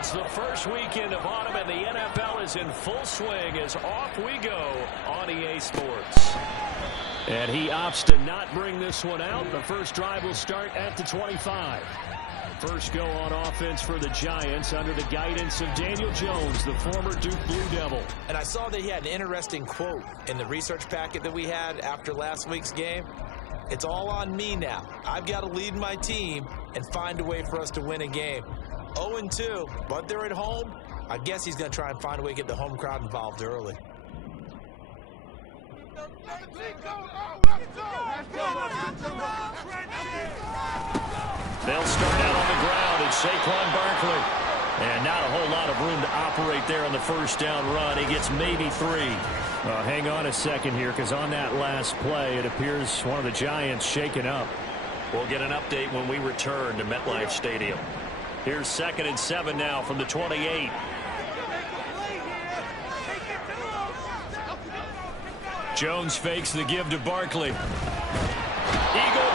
It's the first weekend of autumn, and the NFL is in full swing as off we go on EA Sports. And he opts to not bring this one out. The first drive will start at the 25. First go on offense for the Giants under the guidance of Daniel Jones, the former Duke Blue Devil. And I saw that he had an interesting quote in the research packet that we had after last week's game. It's all on me now. I've got to lead my team and find a way for us to win a game. 0-2, but they're at home. I guess he's going to try and find a way to get the home crowd involved early. They'll start out on the ground. It's Saquon Barkley. And not a whole lot of room to operate there on the first down run. He gets maybe 3. Hang on a second here, because on that last play, it appears one of the Giants shaken up. We'll get an update when we return to MetLife Stadium. Here's 2nd and 7 now from the 28. Jones fakes the give to Barkley. Eagle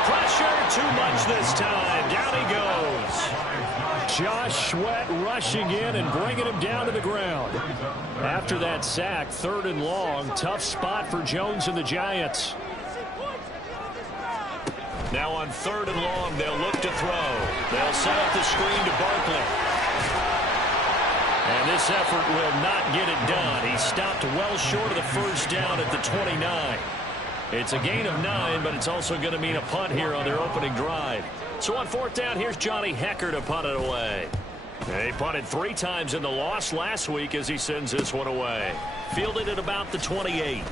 pressure, too much this time. Down he goes. Josh Sweat rushing in and bringing him down to the ground. After that sack, 3rd and long, tough spot for Jones and the Giants. Now on 3rd and long, they'll look to throw. They'll set up the screen to Barkley. And this effort will not get it done. He stopped well short of the first down at the 29. It's a gain of 9, but it's also going to mean a punt here on their opening drive. So on 4th down, here's Johnny Hecker to punt it away. He punted 3 times in the loss last week as he sends this one away. Fielded at about the 28.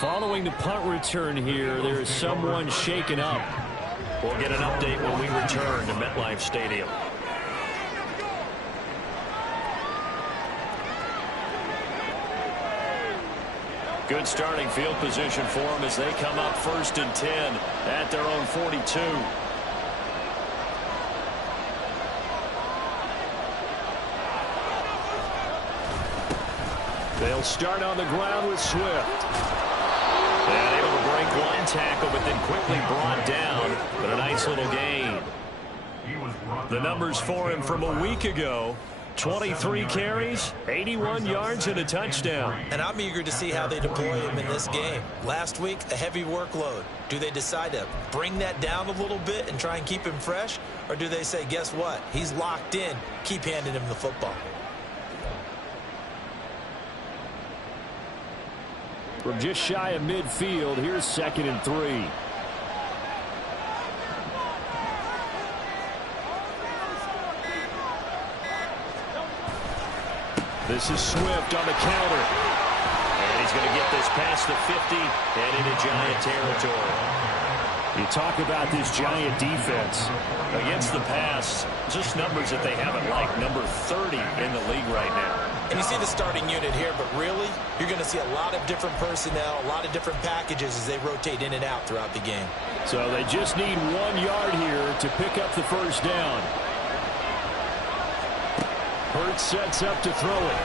Following the punt return here, there is someone shaken up. We'll get an update when we return to MetLife Stadium. Good starting field position for them as they come up 1st and 10 at their own 42. They'll start on the ground with Swift. And able to break one tackle, but then quickly brought down. But a nice little gain. The numbers for him from a week ago: 23 carries, 81 yards, and a touchdown. And I'm eager to see how they deploy him in this game. Last week, a heavy workload. Do they decide to bring that down a little bit and try and keep him fresh? Or do they say, guess what? He's locked in. Keep handing him the football. From just shy of midfield, here's 2nd and 3. This is Swift on the counter. And he's going to get this past the 50 and into Giant territory. You talk about this Giant defense. Against the pass, just numbers that they haven't liked. Number 30 in the league right now. And you see the starting unit here, but really, you're going to see a lot of different personnel, a lot of different packages as they rotate in and out throughout the game. So they just need 1 yard here to pick up the first down. Hurts sets up to throw it.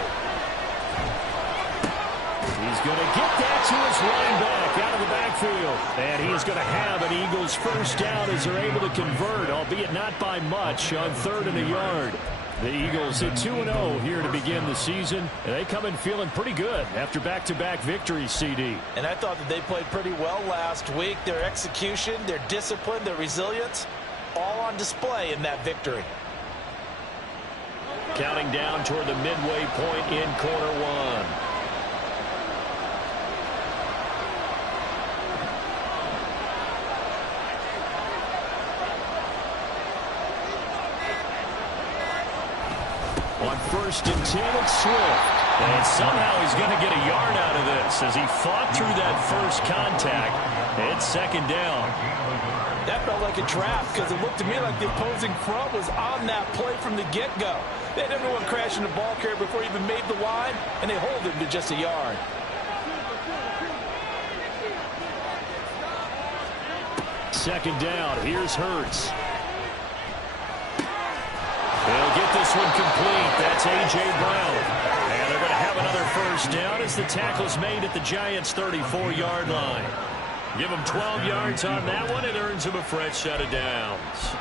He's going to get that to his running back out of the backfield. And he's going to have an Eagles first down as they're able to convert, albeit not by much, on 3rd and a yard. The Eagles hit 2-0 here to begin the season, and they come in feeling pretty good after back-to-back victories, CD. And I thought that they played pretty well last week. Their execution, their discipline, their resilience, all on display in that victory. Counting down toward the midway point in quarter 1. On 1st and 10, it's Swift. And somehow he's going to get a yard out of this as he fought through that first contact. It's 2nd down. That felt like a trap because it looked to me like the opposing front was on that play from the get-go. They had everyone crashing the ball carrier before he even made the line, and they hold him to just a yard. Second down. Here's Hurts. They'll get this one complete. That's A.J. Brown. And they're going to have another first down as the tackle's made at the Giants' 34-yard line. Give him 12 yards on that one. It earns him a fresh set of downs.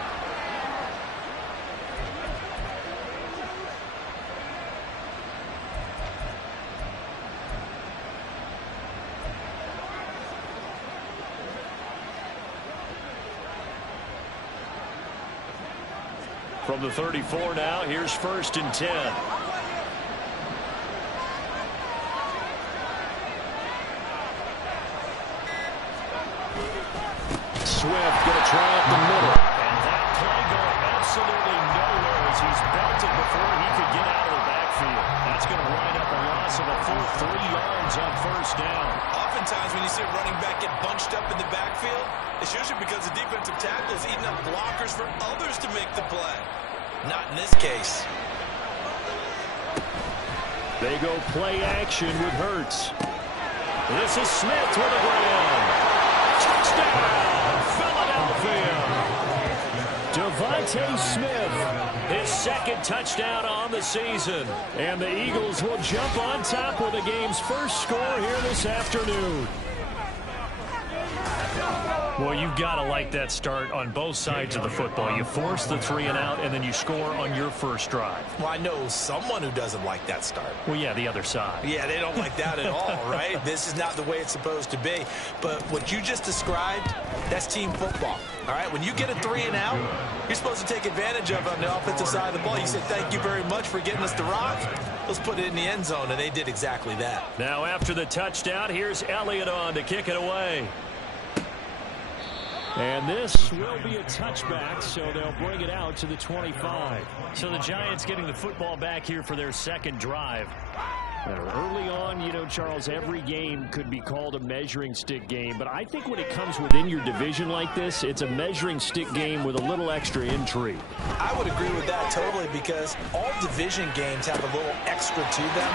From the 34 now, here's 1st and 10. Swift going to try up the middle. And that play going absolutely nowhere as he's belted before he could get out of the backfield. That's going to wind up a loss of a full 3 yards on 1st down. Oftentimes when you see a running back get bunched up in the backfield, it's usually because the defensive tackle is eating up blockers for others to make the play. Not in this case. They go play action with Hurts. This is Smith with a grab. Touchdown, Philadelphia. Devontae Smith, his 2nd touchdown on the season. And the Eagles will jump on top with the game's first score here this afternoon. Well, you've got to like that start on both sides of the football. You force the 3 and out, and then you score on your first drive. Well, I know someone who doesn't like that start. Well, yeah, the other side. Yeah, they don't like that at all, right? This is not the way it's supposed to be. But what you just described, that's team football, all right? When you get a 3 and out, you're supposed to take advantage of it on the offensive side of the ball. You said, thank you very much for getting us the rock. Let's put it in the end zone, and they did exactly that. Now, after the touchdown, here's Elliott on to kick it away. And this will be a touchback, so they'll bring it out to the 25. So the Giants getting the football back here for their 2nd drive. Early on, you know, Charles, every game could be called a measuring stick game. But I think when it comes within your division like this, it's a measuring stick game with a little extra intrigue. I would agree with that totally because all division games have a little extra to them.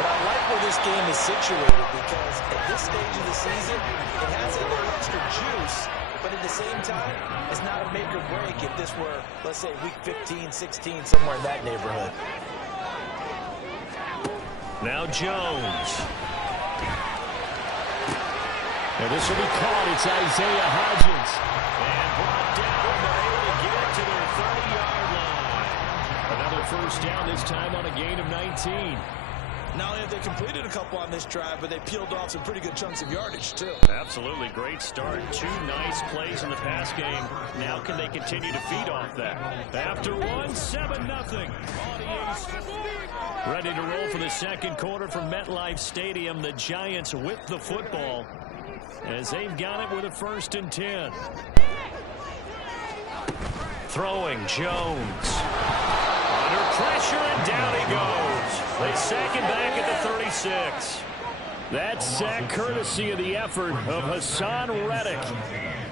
But I like where this game is situated because at this stage of the season, it has a little extra juice. But at the same time, it's not a make or break if this were, let's say, week 15, 16, somewhere in that neighborhood. Now Jones. And this will be caught. It's Isaiah Hodgins. And brought down, but able to get it to their 30-yard line. Another 1st down, this time on a gain of 19. Not only have they completed a couple on this drive, but they peeled off some pretty good chunks of yardage, too. Absolutely. Great start. 2 nice plays in the pass game. Now can they continue to feed off that? After 1, 7-0. Ready to roll for the 2nd quarter from MetLife Stadium. The Giants with the football as they've got it with a 1st and 10. Throwing Jones. Under pressure, and down he goes. They sack him back at the 36. That sack courtesy of the effort of Hassan Reddick.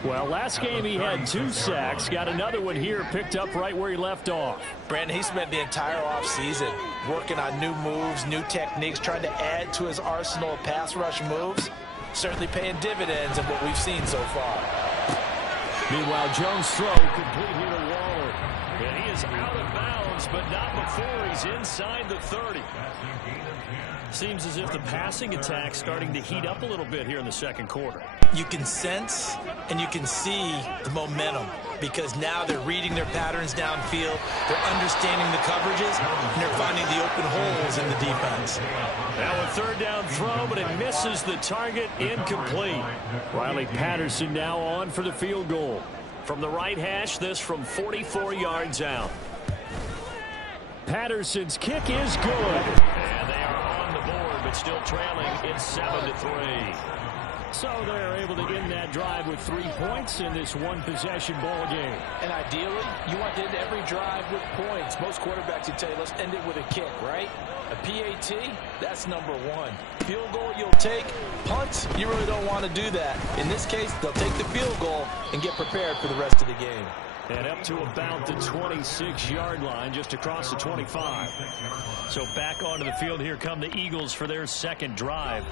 Well, last game he had 2 sacks. Got another one here, picked up right where he left off. Brandon, he spent the entire offseason working on new moves, new techniques, trying to add to his arsenal of pass rush moves. Certainly paying dividends in what we've seen so far. Meanwhile, Jones' throw complete here to Waller. And he is out of bounds, but not before he's inside the 30. Seems as if the passing attack's starting to heat up a little bit here in the 2nd quarter. You can sense and you can see the momentum because now they're reading their patterns downfield, they're understanding the coverages, and they're finding the open holes in the defense. Now a 3rd down throw, but it misses the target, incomplete. Riley Patterson now on for the field goal. From the right hash, this from 44 yards out. Patterson's kick is good. And they are on the board, but still trailing. It's 7-3. So they're able to end that drive with 3 points in this one-possession ball game. And ideally, you want to end every drive with points. Most quarterbacks would tell you, let's end it with a kick, right? A PAT, that's number 1. Field goal you'll take. Punts, you really don't want to do that. In this case, they'll take the field goal and get prepared for the rest of the game. And up to about the 26-yard line, just across the 25. So back onto the field here come the Eagles for their 2nd drive.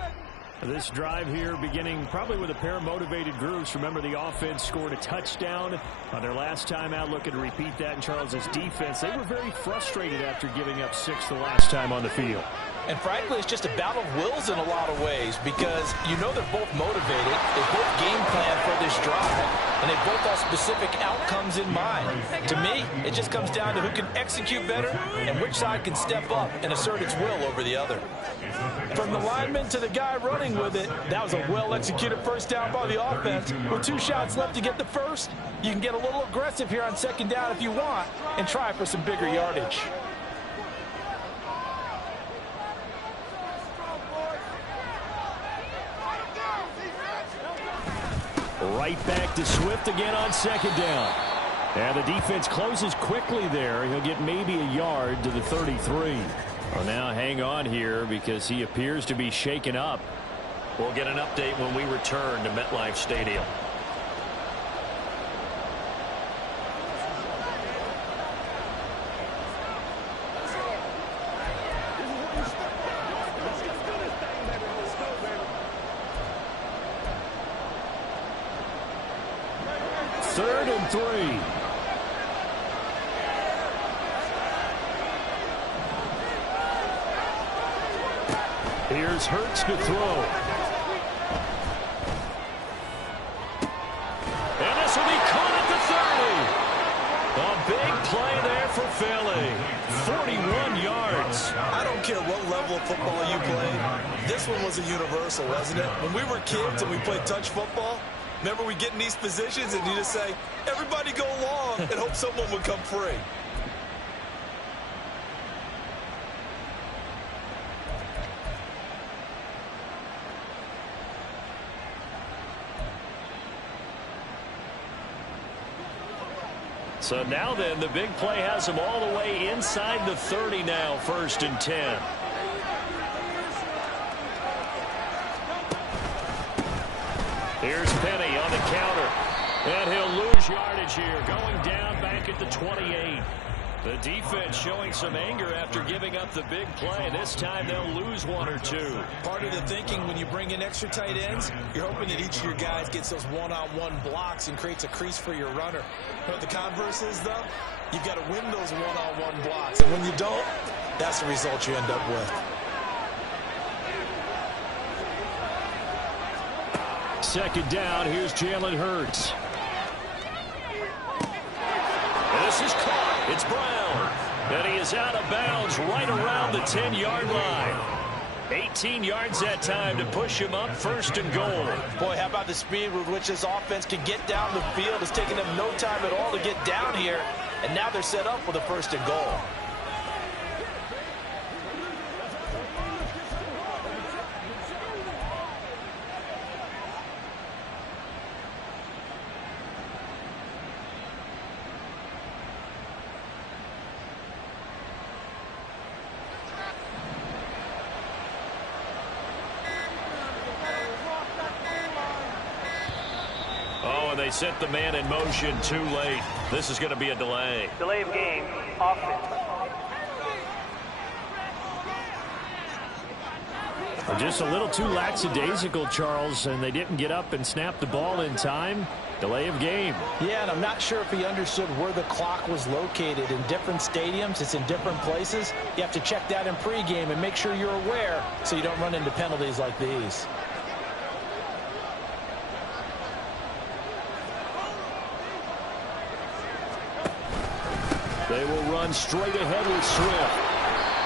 This drive here beginning probably with a pair of motivated groups. Remember, the offense scored a touchdown on their last time out. Looking to repeat that in Charles's defense. They were very frustrated after giving up 6 the last time on the field. And frankly, it's just a battle of wills in a lot of ways because you know they're both motivated. They both game plan for this drive, and they both have specific outcomes in mind. To me, it just comes down to who can execute better and which side can step up and assert its will over the other. From the lineman to the guy running running with it. That was a well-executed first down by the offense. With 2 shots left to get the first, you can get a little aggressive here on second down if you want and try for some bigger yardage. Right back to Swift again on second down. And the defense closes quickly there. He'll get maybe a yard to the 33. Well, now hang on here because he appears to be shaken up. We'll get an update when we return to MetLife Stadium. Third and 3. Here's Hurts to throw. And this will be caught at the 30. A big play there for Philly. 41 yards. I don't care what level of football you played. This one was a universal, wasn't it? When we were kids and we played touch football, remember we get in these positions and you just say, everybody go long, and hope someone would come free. So now then, the big play has him all the way inside the 30 now, 1st and 10. Here's Penny on the counter. And he'll lose yardage here, going down back at the 28. The defense showing some anger after giving up the big play. This time they'll lose 1 or 2. Part of the thinking when you bring in extra tight ends, you're hoping that each of your guys gets those one-on-one blocks and creates a crease for your runner. You know what the converse is, though? You've got to win those one-on-one blocks. And when you don't, that's the result you end up with. Second down, here's Jalen Hurts. And this is caught. It's Brown. And he is out of bounds right around the 10-yard line. 18 yards that time to push him up, 1st and goal. Boy, how about the speed with which this offense can get down the field? It's taken them no time at all to get down here. And now they're set up with a 1st and goal. They set the man in motion too late. This is going to be a delay. Delay of game, offense. Just a little too lackadaisical, Charles, and they didn't get up and snap the ball in time. Delay of game. Yeah, and I'm not sure if he understood where the clock was located. In different stadiums, it's in different places. You have to check that in pregame and make sure you're aware so you don't run into penalties like these. They will run straight ahead with Swift.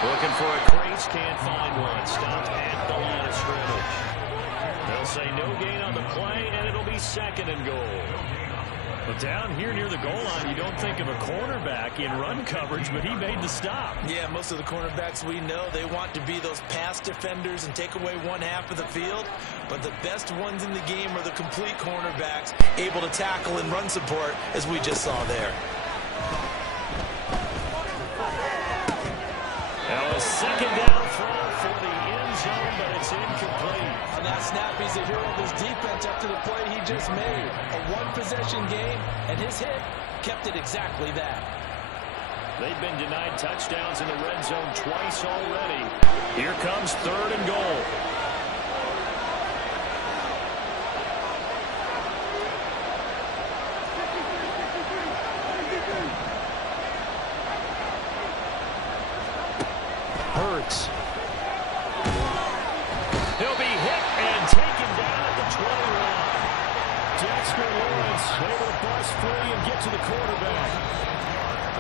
Looking for a crease, can't find one. Stopped at the line of scrimmage. They'll say no gain on the play, and it'll be 2nd and goal. But down here near the goal line, you don't think of a cornerback in run coverage, but he made the stop. Yeah, most of the cornerbacks we know, they want to be those pass defenders and take away one half of the field. But the best ones in the game are the complete cornerbacks, able to tackle and run support, as we just saw there. Now a 2nd down throw for the end zone, but it's incomplete. On that snap, he's a hero of his defense after the play he just made. A one-possession game, and his hit kept it exactly that. They've been denied touchdowns in the red zone twice already. Here comes 3rd and goal. Hurts. He'll be hit and taken down at the 21. Dexter Lawrence able to bust free and get to the quarterback.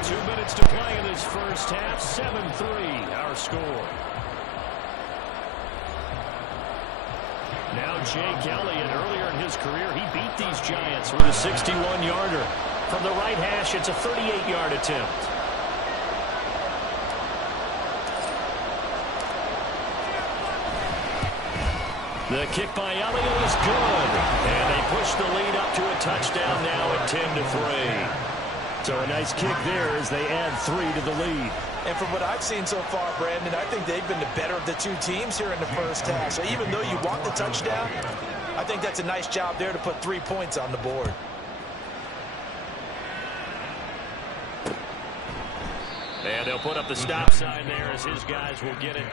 2 minutes to play in this first half. 7-3 our score. Now Jake Elliott, earlier in his career, he beat these Giants with a 61-yarder. From the right hash, it's a 38-yard attempt. The kick by Elliott is good. And they push the lead up to a touchdown now at 10-3. So a nice kick there as they add 3 to the lead. And from what I've seen so far, Brandon, I think they've been the better of the two teams here in the first half. So even though you want the touchdown, I think that's a nice job there to put 3 points on the board. And they'll put up the stop sign there as his guys will get it.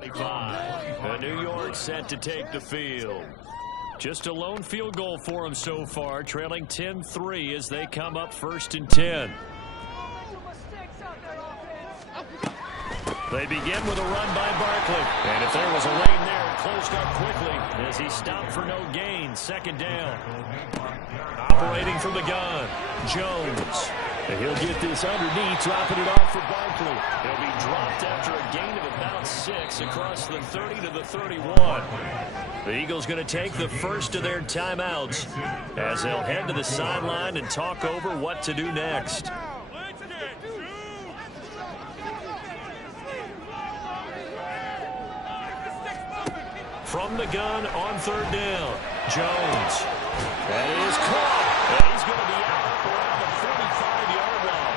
25. New York set to take the field. Just a lone field goal for them so far, trailing 10-3 as they come up 1st and 10. They begin with a run by Barkley. And if there was a lane there, it closed up quickly as he stopped for no gain. 2nd down. Operating from the gun, Jones. And he'll get this underneath, dropping it off for Barkley. He'll be dropped after a gain of about 6 across the 30 to the 31. The Eagles going to take the first of their timeouts as they'll head to the sideline and talk over what to do next. From the gun on 3rd down, Jones. That is caught. And he's going to be out up around the 45-yard line.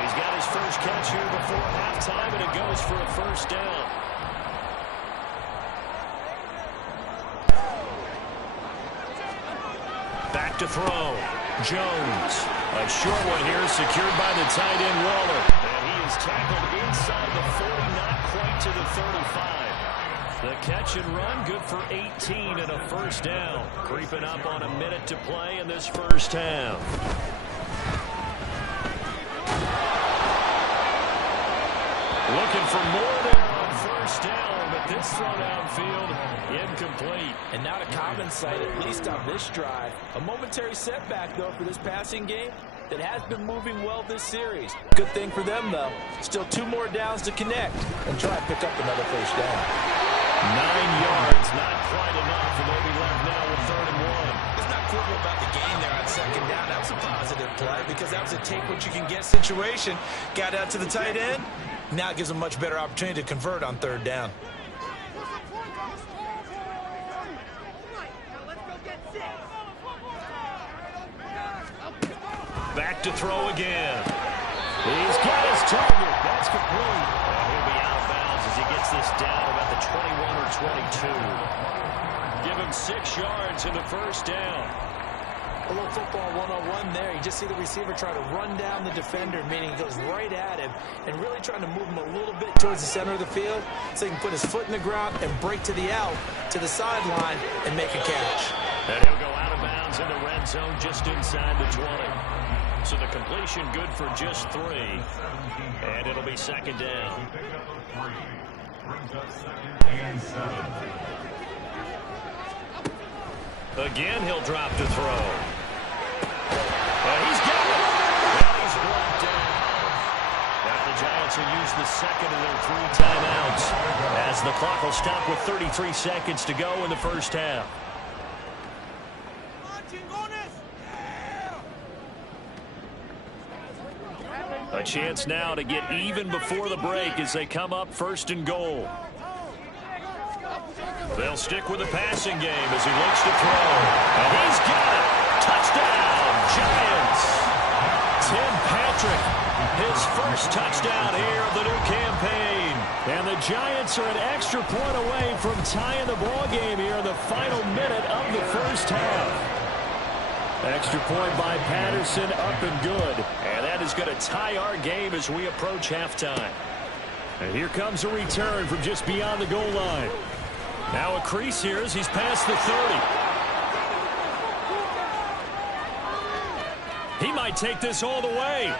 He's got his first catch here before halftime, and it goes for a 1st down. Back to throw. Jones. A short one here, secured by the tight end Waller. And he is tackled inside the 40, not quite to the 35. The catch and run, good for 18 and a 1st down. Creeping up on a minute to play in this 1st half. Looking for more there on 1st down, but this throw downfield incomplete. And not a common sight, at least on this drive. A momentary setback, though, for this passing game that has been moving well this series. Good thing for them, though. Still 2 more downs to connect and try to pick up another 1st down. 9 yards, not quite enough, and they'll be left now with 3rd and 1. It's not quibble about the gain there on 2nd down. That was a positive play because that was a take-what-you-can-get situation. Got out to the tight end. Now it gives them much better opportunity to convert on 3rd down. Back to throw again. He's got his target. That's complete. And he'll be out of bounds as he gets this down about the 21 or 22. Give him 6 yards in the 1st down. A little football 101 there. You just see the receiver try to run down the defender, meaning he goes right at him and really trying to move him a little bit towards the center of the field so he can put his foot in the ground and break to the out, to the sideline, and make a catch. And he'll go out of bounds in the red zone just inside the 20. So the completion good for just 3. And it'll be 2nd down. Again, he'll drop to throw. And he's got it. And he's brought down. Now the Giants will use the 2nd of their 3 timeouts as the clock will stop with 33 seconds to go in the 1st half. A chance now to get even before the break as they come up 1st and goal. They'll stick with the passing game as he looks to throw. And he's got it. Touchdown, Giants. Tim Patrick, his first touchdown here of the new campaign. And the Giants are an extra point away from tying the ball game here in the final minute of the 1st half. Extra point by Patterson, up and good. And that is going to tie our game as we approach halftime. And here comes a return from just beyond the goal line. Now a crease here as he's past the 30. He might take this all the way.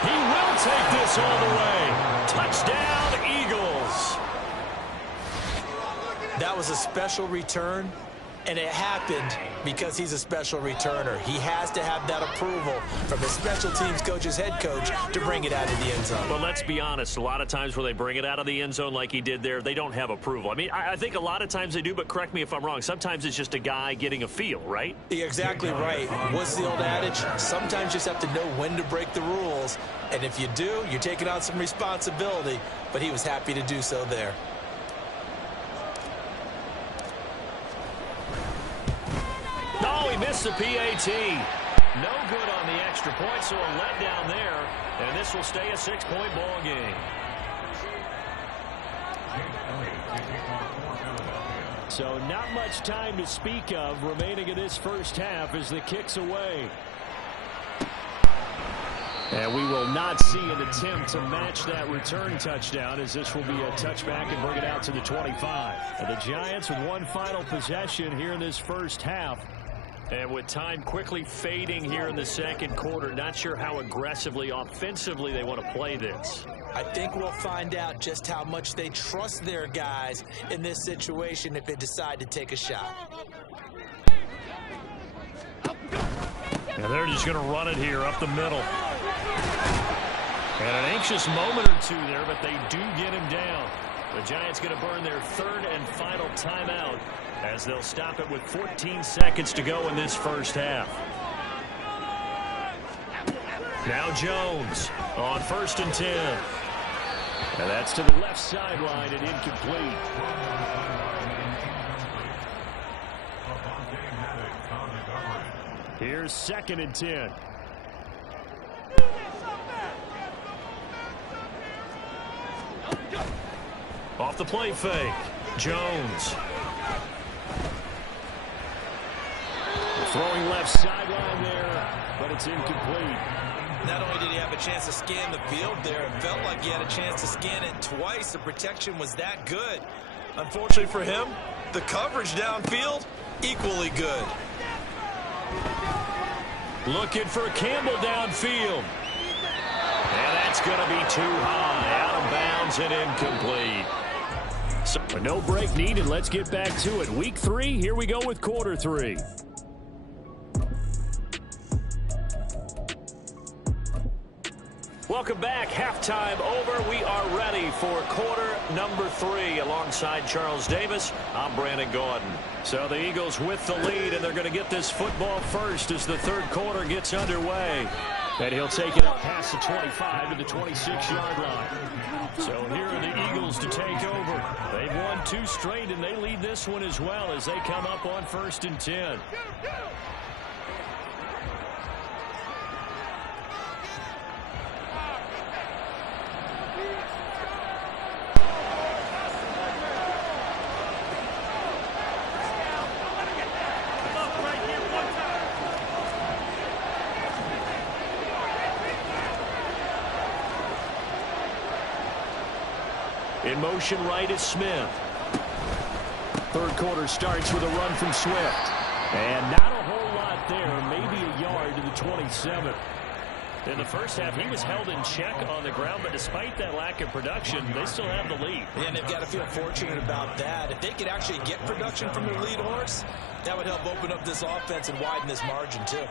He will take this all the way. Touchdown, Eagles. That was a special return, and it happened because he's a special returner. He has to have that approval from his special teams coach's head coach to bring it out of the end zone. But let's be honest, a lot of times where they bring it out of the end zone like he did there, they don't have approval. I mean, I think a lot of times they do, but correct me if I'm wrong. Sometimes it's just a guy getting a feel, right? You're exactly right. What's the old adage? Sometimes you just have to know when to break the rules. And if you do, you're taking on some responsibility. But he was happy to do so there. No, he missed the PAT. No good on the extra point, so a letdown there. And this will stay a 6-point ball game. So not much time to speak of remaining in this 1st half as the kick's away. And we will not see an attempt to match that return touchdown, as this will be a touchback and bring it out to the 25. And the Giants with one final possession here in this first half. And with time quickly fading here in the second quarter, not sure how aggressively, offensively they want to play this. I think we'll find out just how much they trust their guys in this situation if they decide to take a shot. And they're just going to run it here up the middle. And an anxious moment or two there, but they do get him down. The Giants going to burn their third and final timeout as they'll stop it with 14 seconds to go in this first half. Now Jones on 1st and 10. And that's to the left sideline and incomplete. Here's 2nd and 10. Off the play fake. Jones. Throwing left sideline there, but it's incomplete. Not only did he have a chance to scan the field there, it felt like he had a chance to scan it twice. The protection was that good. Unfortunately for him, the coverage downfield, equally good. Looking for Campbell downfield. And that's going to be too high. Out of bounds and incomplete. So no break needed. Let's get back to it. Week 3, here we go with quarter 3. Welcome back. Halftime over. We are ready for quarter number 3. Alongside Charles Davis, I'm Brandon Gordon. So the Eagles with the lead, and they're going to get this football first as the third quarter gets underway. And he'll take it up past the 25 to the 26-yard line. So here are the Eagles to take over. They've won 2 straight, and they lead this one as well as they come up on 1st and 10. In motion right is Smith. Third quarter starts with a run from Swift. And not a whole lot there, maybe a yard to the 27. In the first half, he was held in check on the ground, but despite that lack of production, they still have the lead. And they've got to feel fortunate about that. If they could actually get production from their lead horse, that would help open up this offense and widen this margin too.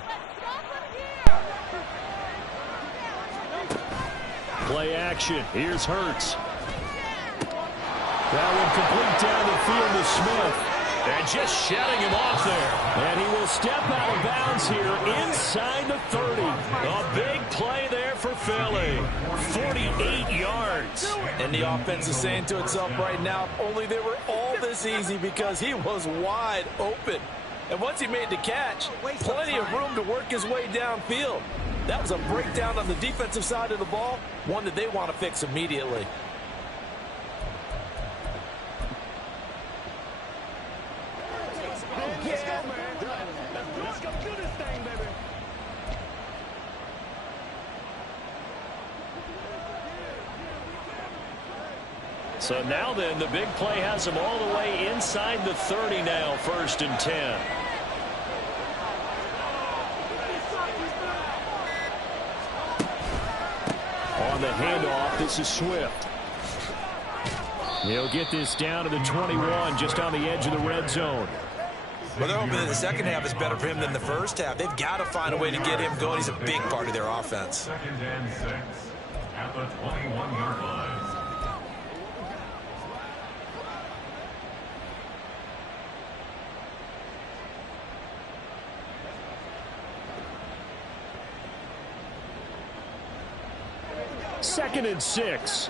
Play action. Here's Hurts. That one complete down the field to Smith. And just shutting him off there. And he will step out of bounds here inside the 30. A big play there for Philly. 48 yards. And the offense is saying to itself right now, if only they were all this easy, because he was wide open. And once he made the catch, plenty of room to work his way downfield. That was a breakdown on the defensive side of the ball, one that they want to fix immediately. So now then, the big play has them all the way inside the 30 now, 1st and 10. On the handoff, this is Swift. He'll get this down to the 21, just on the edge of the red zone. Well, they're hoping that the second half is better for him than the first half. They've got to find a way to get him going. He's a big part of their offense. 2nd and 6 at the 21-yard line. Second and 6.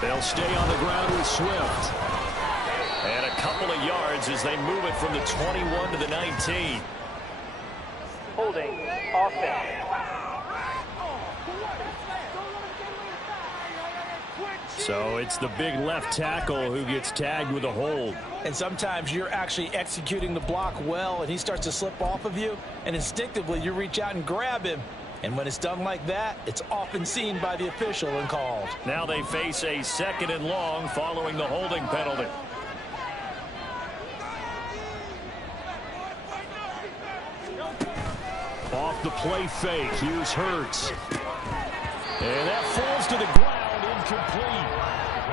They'll stay on the ground with Swift. And a couple of yards as they move it from the 21 to the 19. Holding offense. So it's the big left tackle who gets tagged with a hold. And sometimes you're actually executing the block well, and he starts to slip off of you, and instinctively you reach out and grab him. And when it's done like that, it's often seen by the official and called. Now they face a 2nd and long following the holding penalty. Off the play fake, here's Hurts. And that falls to the ground, incomplete.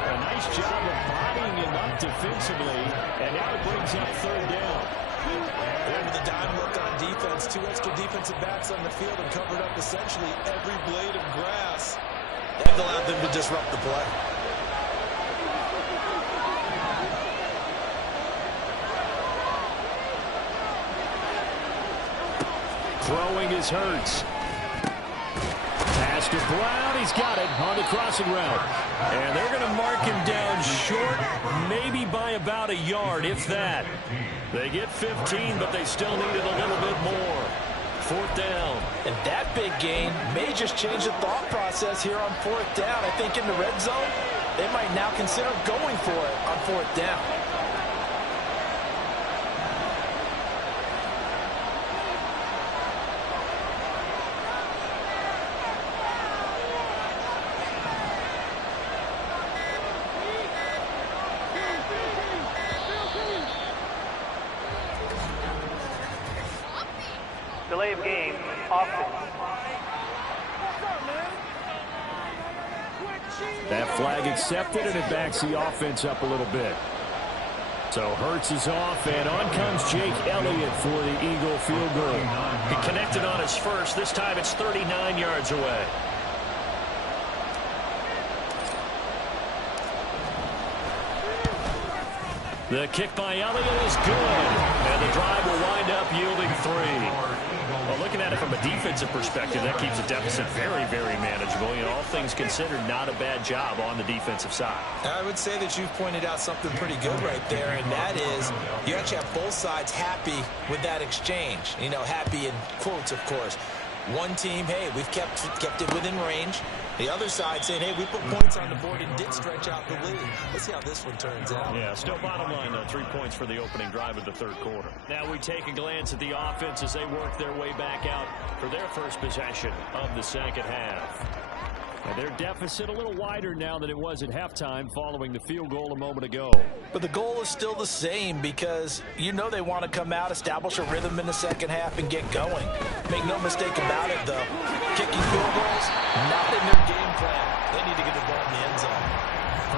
A nice job of bodying him up defensively, and now it brings up 3rd down. And with a dime look on defense, 2 extra defensive backs on the field and covered up essentially every blade of grass. And allowed them to disrupt the play. Throwing is Hurts. Pass to Brown. He's got it on the crossing route. And they're going to mark him down short, maybe by about a yard, if that. They get 15, but they still needed a little bit more. 4th down. And that big gain may just change the thought process here on 4th down. I think in the red zone, they might now consider going for it on 4th down. Delay of game, offense. That flag accepted, and it backs the offense up a little bit. So Hurts is off, and on comes Jake Elliott for the Eagle field goal. He connected on his first. This time it's 39 yards away. The kick by Elliott is good, and the drive will wind up yielding 3. Well, looking at it from a defensive perspective, that keeps the deficit very, very manageable. You know, all things considered, not a bad job on the defensive side. I would say that you've pointed out something pretty good right there, and that is you actually have both sides happy with that exchange. You know, happy in quotes, of course. One team, hey, we've kept it within range. The other side saying, hey, we put points on the board and did stretch out the lead. Let's see how this one turns out. Yeah, still bottom line, though, 3 points for the opening drive of the 3rd quarter. Now we take a glance at the offense as they work their way back out for their first possession of the 2nd half. And their deficit a little wider now than it was at halftime following the field goal a moment ago. But the goal is still the same because you know they want to come out, establish a rhythm in the 2nd half, and get going. Make no mistake about it, though. Kicking field goals, not in their game plan. They need to get the ball in the end zone.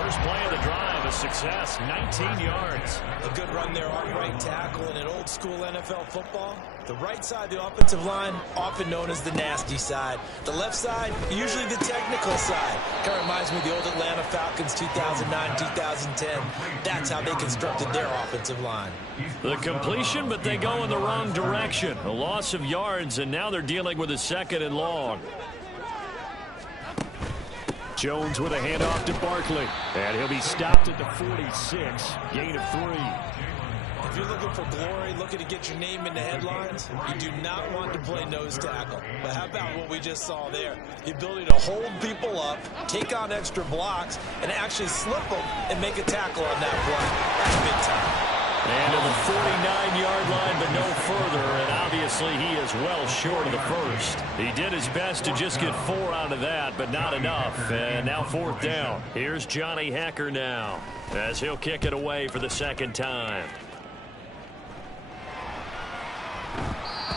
First play of the drive, a success, 19 yards. A good run there on right tackle in an old school NFL football. The right side, the offensive line, often known as the nasty side. The left side, usually the technical side. Kind of reminds me of the old Atlanta Falcons 2009, 2010. That's how they constructed their offensive line. The completion, but they go in the wrong direction. A loss of yards, and now they're dealing with a 2nd and long. Jones with a handoff to Barkley, and he'll be stopped at the 46, gain of 3. If you're looking for glory, looking to get your name in the headlines, you do not want to play nose tackle. But how about what we just saw there? The ability to hold people up, take on extra blocks, and actually slip them and make a tackle on that play. That's big time. And to the 49-yard line, but no further, and obviously he is well short of the first. He did his best to just get 4 out of that, but not enough. And now 4th down. Here's Johnny Hacker now, as he'll kick it away for the 2nd time.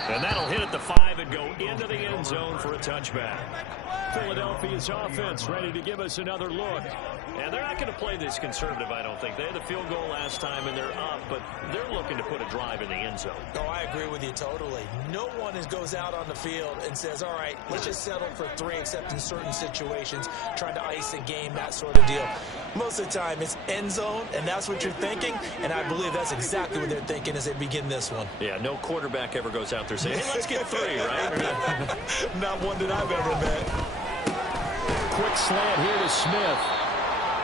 And that'll hit at the 5 and go into the end zone for a touchback. Philadelphia's offense ready to give us another look. And they're not going to play this conservative, I don't think. They had the field goal last time, and they're up, but they're looking to put a drive in the end zone. No, I agree with you totally. No one goes out on the field and says, all right, let's just settle for 3, except in certain situations, trying to ice a game, that sort of deal. Most of the time, it's end zone, and that's what you're thinking, and I believe that's exactly what they're thinking as they begin this one. Yeah, no quarterback ever goes out there saying, hey, let's get 3, right? Not one that I've ever met. Quick slant here to Smith.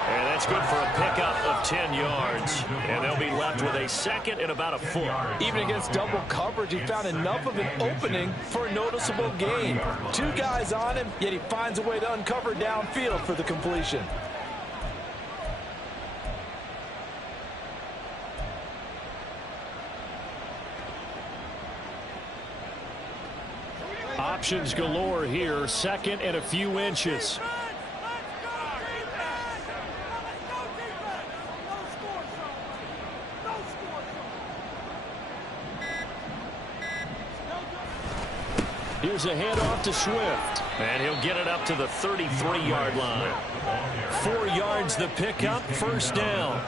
And that's good for a pickup of 10 yards. And they'll be left with a 2nd and about a foot. Even against double coverage, he found enough of an opening for a noticeable gain. 2 guys on him, yet he finds a way to uncover downfield for the completion. Options galore here. Second and a few inches. Here's a handoff to Swift. And he'll get it up to the 33-yard line. 4 yards the pickup, first down.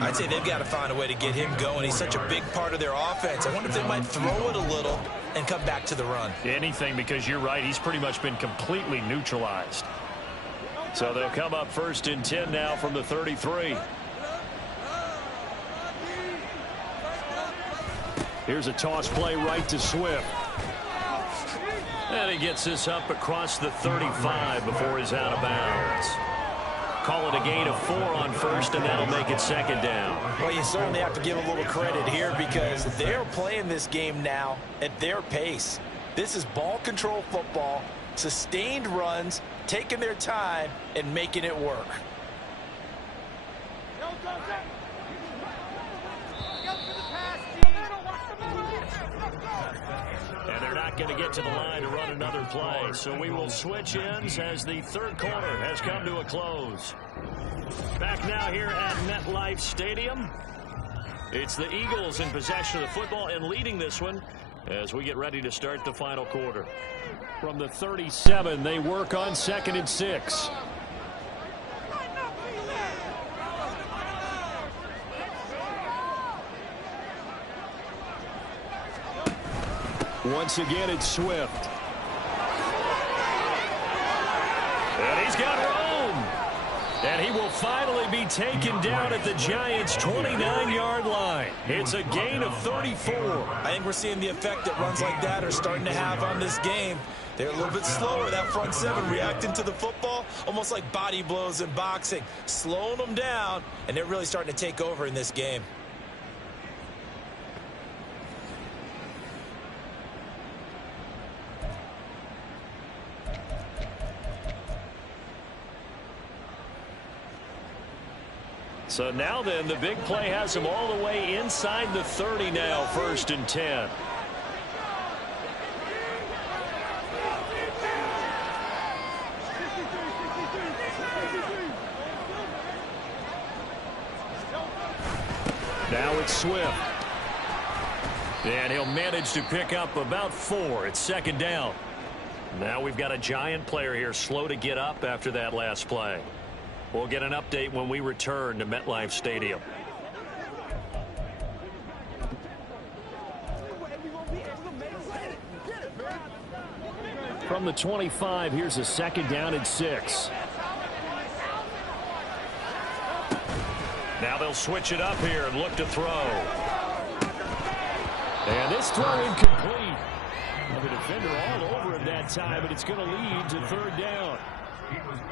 I'd say they've got to find a way to get him going. He's such a big part of their offense. I wonder if they might throw it a little and come back to the run. Anything, because you're right. He's pretty much been completely neutralized. So they'll come up first and 10 now from the 33. Here's a toss play right to Swift. And he gets this up across the 35 before he's out of bounds. Call it a gain of 4 on first, and that'll make it second down. Well, you certainly have to give a little credit here because they're playing this game now at their pace. This is ball control football, sustained runs, taking their time, and making it work. And they're not going to get to the line to run another play. So we will switch ends as the third quarter has come to a close. Back now here at MetLife Stadium. It's the Eagles in possession of the football and leading this one as we get ready to start the final quarter. From the 37, they work on 2nd and 6. Once again, it's Swift. And he's got room. And he will finally be taken down at the Giants' 29-yard line. It's a gain of 34. I think we're seeing the effect that runs like that are starting to have on this game. They're a little bit slower, that front seven, reacting to the football, almost like body blows in boxing, slowing them down, and they're really starting to take over in this game. So now then, the big play has him all the way inside the 30 now, 1st and 10. Now it's Swift. And he'll manage to pick up about 4. It's 2nd down. Now we've got a Giant player here slow to get up after that last play. We'll get an update when we return to MetLife Stadium. From the 25, here's a 2nd down and 6. Now they'll switch it up here and look to throw. And this throw incomplete. The defender all over him that time, but it's going to lead to 3rd down.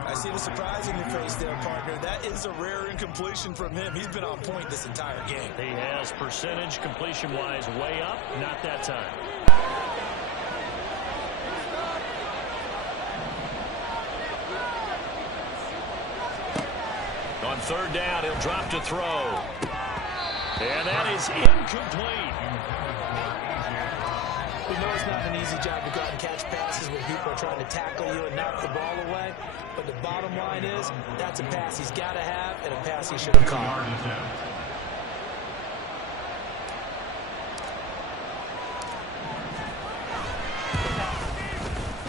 I see the surprise in your face there, partner. That is a rare incompletion from him. He's been on point this entire game. He has percentage completion-wise way up. Not that time. On 3rd down, he'll drop to throw. And that is incomplete. We know it's not an easy job to go out and catch passes when people are trying to tackle you and knock the ball away. But the bottom line is, that's a pass he's got to have and a pass he should have caught.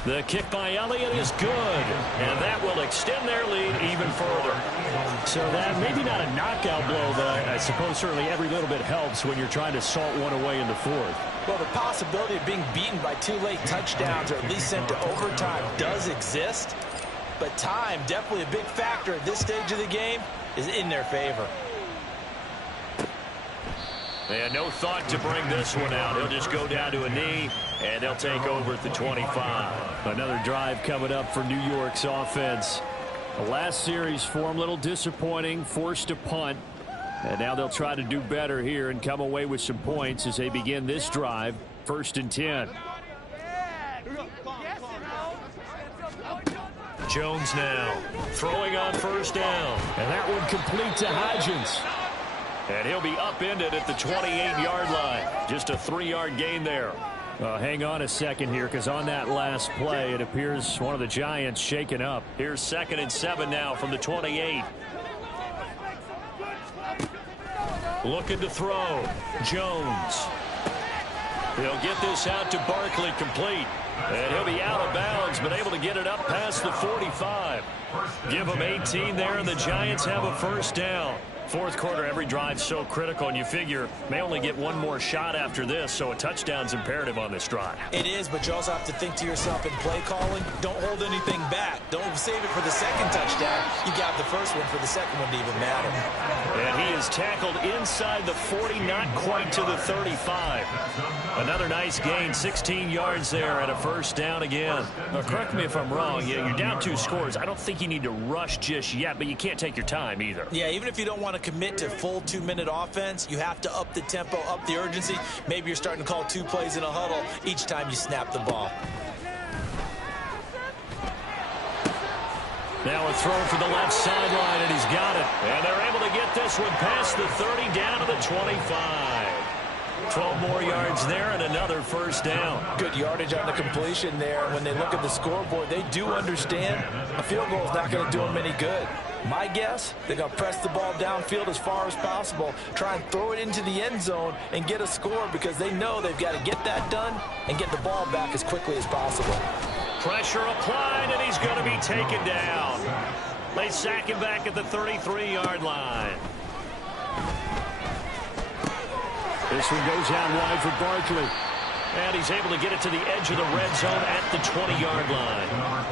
The kick by Elliott is good, and that will extend their lead even further. So that maybe not a knockout blow, but I suppose certainly every little bit helps when you're trying to salt one away in the 4th. Well, the possibility of being beaten by 2 late touchdowns or at least sent to overtime does exist, but time, definitely a big factor at this stage of the game, is in their favor. And no thought to bring this one out. He'll just go down to a knee, and they'll take over at the 25. Another drive coming up for New York's offense. The last series for him, a little disappointing, forced to punt. And now they'll try to do better here and come away with some points as they begin this drive, 1st and 10. Jones now throwing on 1st down. And that one complete to Hodgins. And he'll be upended at the 28-yard line. Just a 3-yard gain there. Hang on a second here, because on that last play, it appears one of the Giants shaken up. Here's 2nd and 7 now from the 28. Looking to throw. Jones. He'll get this out to Barkley, complete. And he'll be out of bounds, but able to get it up past the 45. Give him 18 there, and the Giants have a first down. Fourth quarter, every drive's so critical, and you figure may only get one more shot after this, so a touchdown's imperative on this drive. It is, but you also have to think to yourself in play calling, don't hold anything back. Don't save it for the second touchdown. You got the first one for the second one to even matter. And he is tackled inside the 40, not quite to the 35. Another nice gain, 16 yards there, and a first down again. Now, correct me if I'm wrong, you're down 2 scores. I don't think you need to rush just yet, but you can't take your time either. Yeah, even if you don't want to commit to full 2-minute offense, you have to up the tempo, up the urgency. Maybe you're starting to call 2 plays in a huddle each time you snap the ball. Now a throw for the left sideline, and he's got it. And they're able to get this one past the 30, down to the 25. 12 more yards there and another first down. Good yardage on the completion there. When they look at the scoreboard, they do understand a field goal is not going to do them any good. My guess, they're going to press the ball downfield as far as possible, try and throw it into the end zone and get a score, because they know they've got to get that done and get the ball back as quickly as possible. Pressure applied, and he's going to be taken down. They sack him back at the 33-yard line. This one goes out wide for Barkley. And he's able to get it to the edge of the red zone at the 20-yard line.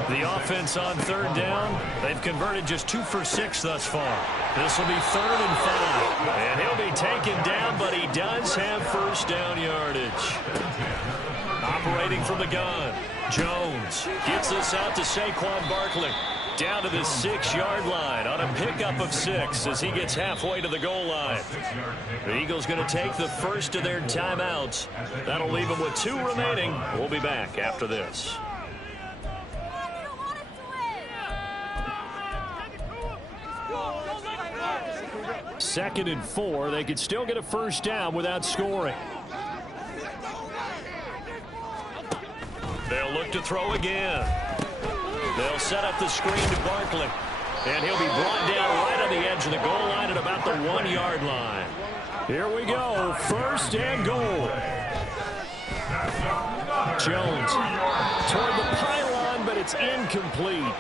The offense on 3rd down, they've converted just 2 for 6 thus far. This will be 3rd and 5. And he'll be taken down, but he does have first down yardage. Operating from the gun, Jones gets this out to Saquon Barkley. Down to the 6-yard line on a pickup of 6 as he gets halfway to the goal line. The Eagles going to take the first of their timeouts. That'll leave them with 2 remaining. We'll be back after this. Second and 4. They could still get a first down without scoring. They'll look to throw again. They'll set up the screen to Barkley. And he'll be brought down right on the edge of the goal line at about the 1-yard line. Here we go. First and goal. Jones toward the pylon, but it's incomplete.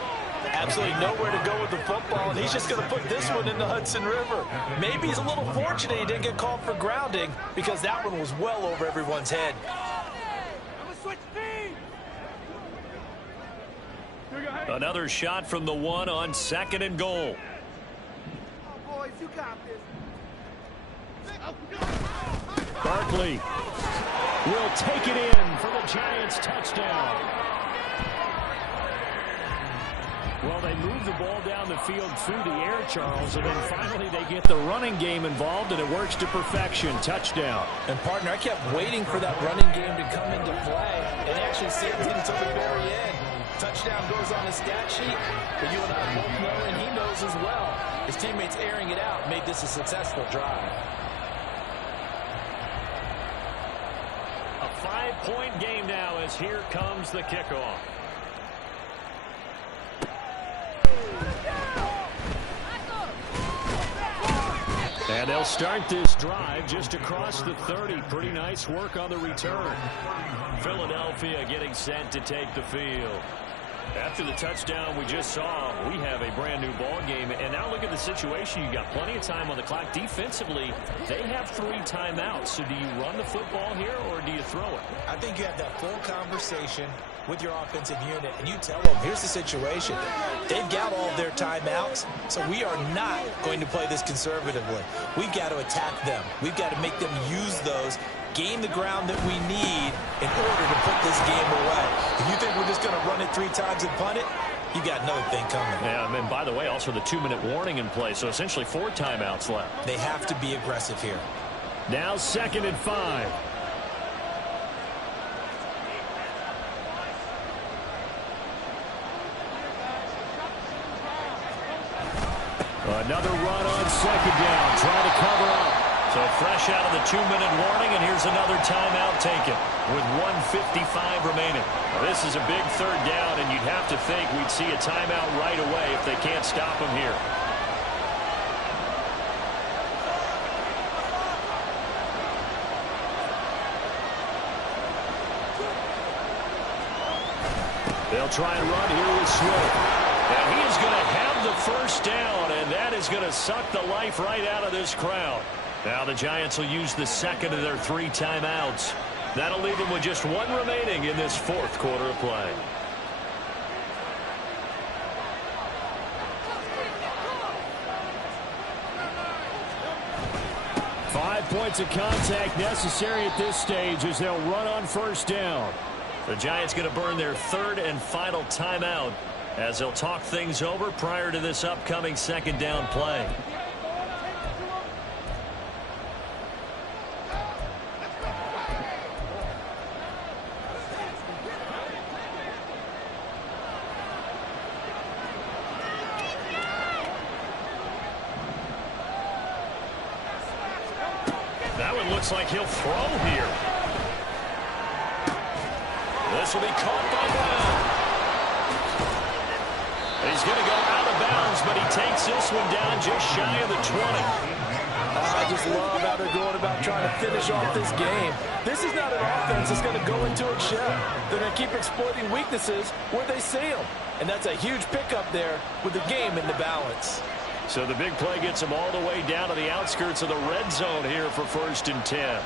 Absolutely nowhere to go with the football, and he's just going to put this one in the Hudson River. Maybe he's a little fortunate he didn't get called for grounding, because that one was well over everyone's head. Another shot from the 1 on 2nd and goal. Barkley will take it in for the Giants touchdown. Well, they move the ball down the field through the air, Charles, and then finally they get the running game involved, and it works to perfection. Touchdown. And, partner, I kept waiting for that running game to come into play, and actually saved it until the very end. Touchdown goes on the stat sheet, but you and I both know, and he knows as well, his teammates airing it out made this a successful drive. A 5-point game now as here comes the kickoff. And they'll start this drive just across the 30. Pretty nice work on the return. Philadelphia getting set to take the field. After the touchdown we just saw, we have a brand new ball game. And now look at the situation. You got plenty of time on the clock. Defensively, they have 3 timeouts. So do you run the football here or do you throw it? I think you have that full conversation with your offensive unit, and you tell them, here's the situation. They've got all of their timeouts, so we are not going to play this conservatively. We've got to attack them. We've got to make them use those, gain the ground that we need in order to put this game away. If you think we're just going to run it 3 times and punt it, you got another thing coming. Yeah, and by the way, also the 2-minute warning in play, so essentially 4 timeouts left. They have to be aggressive here. Now 2nd and 5. Another run on 2nd down. Trying to cover up. So fresh out of the 2-minute warning, and here's another timeout taken with 1:55 remaining. Now, this is a big third down, and you'd have to think we'd see a timeout right away if they can't stop him here. They'll try and run here with Swift. And he is going to have the first down, and that is going to suck the life right out of this crowd. Now the Giants will use the second of their 3 timeouts. That'll leave them with just 1 remaining in this 4th quarter of play. Five points of contact necessary at this stage as they'll run on first down. The Giants going to burn their 3rd and final timeout as they'll talk things over prior to this upcoming 2nd down play. That one looks like he'll throw here. This will be caught by Brown. He's going to go out of bounds, but he takes this one down just shy of the 20. I just love how they're going about trying to finish off this game. This is not an offense that's going to go into a shell. They're going to keep exploiting weaknesses where they see them. And that's a huge pickup there with the game in the balance. So the big play gets them all the way down to the outskirts of the red zone here for 1st and 10.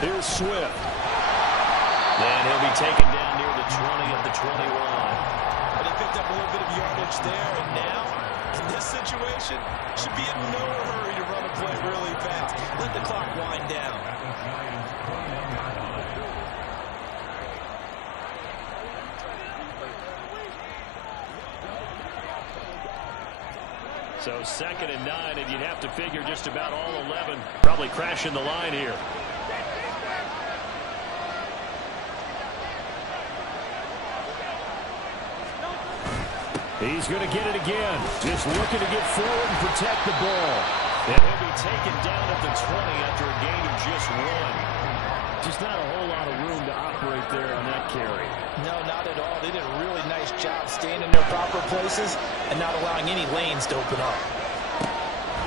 Here's Swift. And he'll be taken down near the 20 at the 21. But he picked up a little bit of yardage there, and now, in this situation, should be in no hurry to run a play really fast. Let the clock wind down. So 2nd and 9, and you'd have to figure just about all 11 probably crashing the line here. He's going to get it again. Just looking to get forward and protect the ball. And he'll be taken down at the 20 after a gain of just 1. Just not a whole lot of room to operate there on that carry. No, not at all. They did a really nice job staying in their proper places and not allowing any lanes to open up.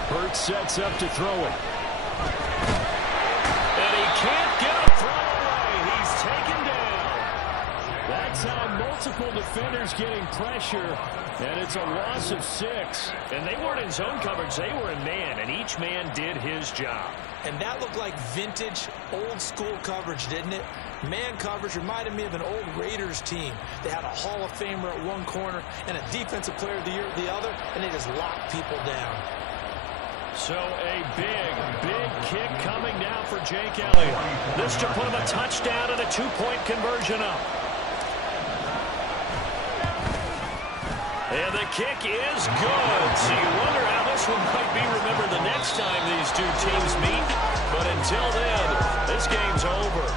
Hurts sets up to throw it. And he can't get a throw away. He's taken down. That's how multiple defenders getting pressure. And it's a loss of 6. And they weren't in zone coverage. They were in man. And each man did his job. And that looked like vintage, old-school coverage, didn't it? Man coverage reminded me of an old Raiders team. They had a Hall of Famer at one corner and a Defensive Player of the Year at the other, and they just locked people down. So a big kick coming now for Jake Elliott. This to put him a touchdown and a 2-point conversion up. And the kick is good. So you wonder how this one might be remembered the next time these two teams meet. But until then, this game's over.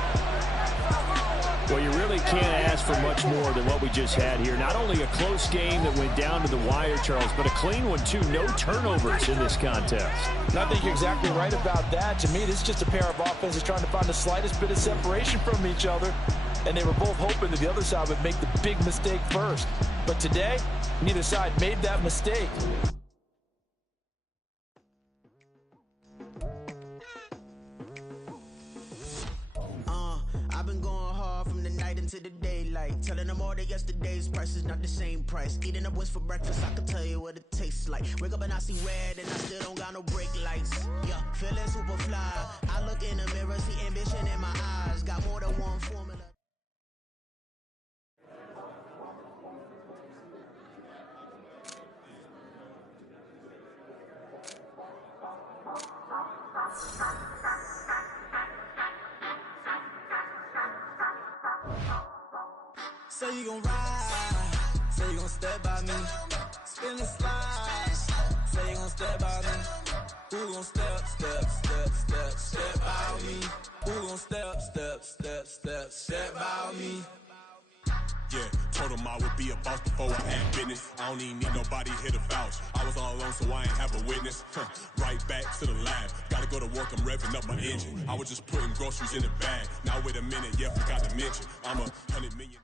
Well, you really can't ask for much more than what we just had here. Not only a close game that went down to the wire, Charles, but a clean one, too. No turnovers in this contest. And I think you're exactly right about that. To me, this is just a pair of offenses trying to find the slightest bit of separation from each other. And they were both hoping that the other side would make the big mistake first. But today, neither side made that mistake. I've been going hard from the night into the daylight, telling them all that yesterday's price is not the same price. Eating up what's for breakfast, I can tell you what it tastes like. Wake up and I see red and I still don't got no brake lights. Yeah, feeling super fly. I look in the mirror, see ambition in my eyes. Got more than one formula. Say you gon' ride, say you gon' step by me, spin and slide, say you gon' step by me, who gon' step by me, who gon' step by me, Yeah, told him I would be a boss before I had business. I don't even need nobody here to vouch. I was all alone, so I ain't have a witness. Right back to the lab. Gotta go to work, I'm revving up my engine. I was just putting groceries in the bag. Now wait a minute, yeah, forgot to mention. I'm $100 million.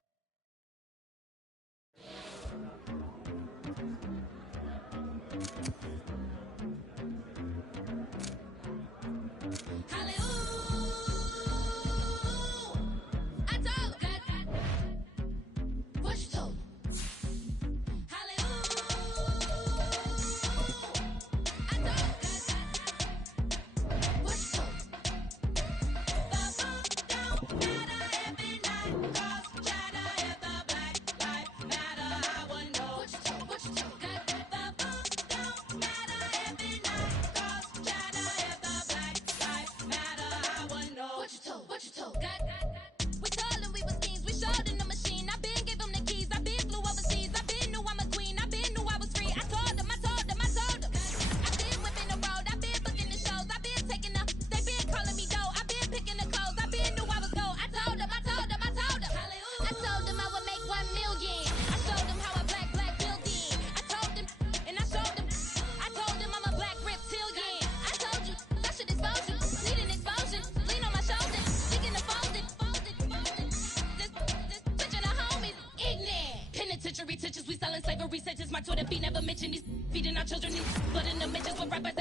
Slavery teachers, we selling slavery sentences. My Twitter feed never mention these feeding our children. These blood in the mentions with rappers.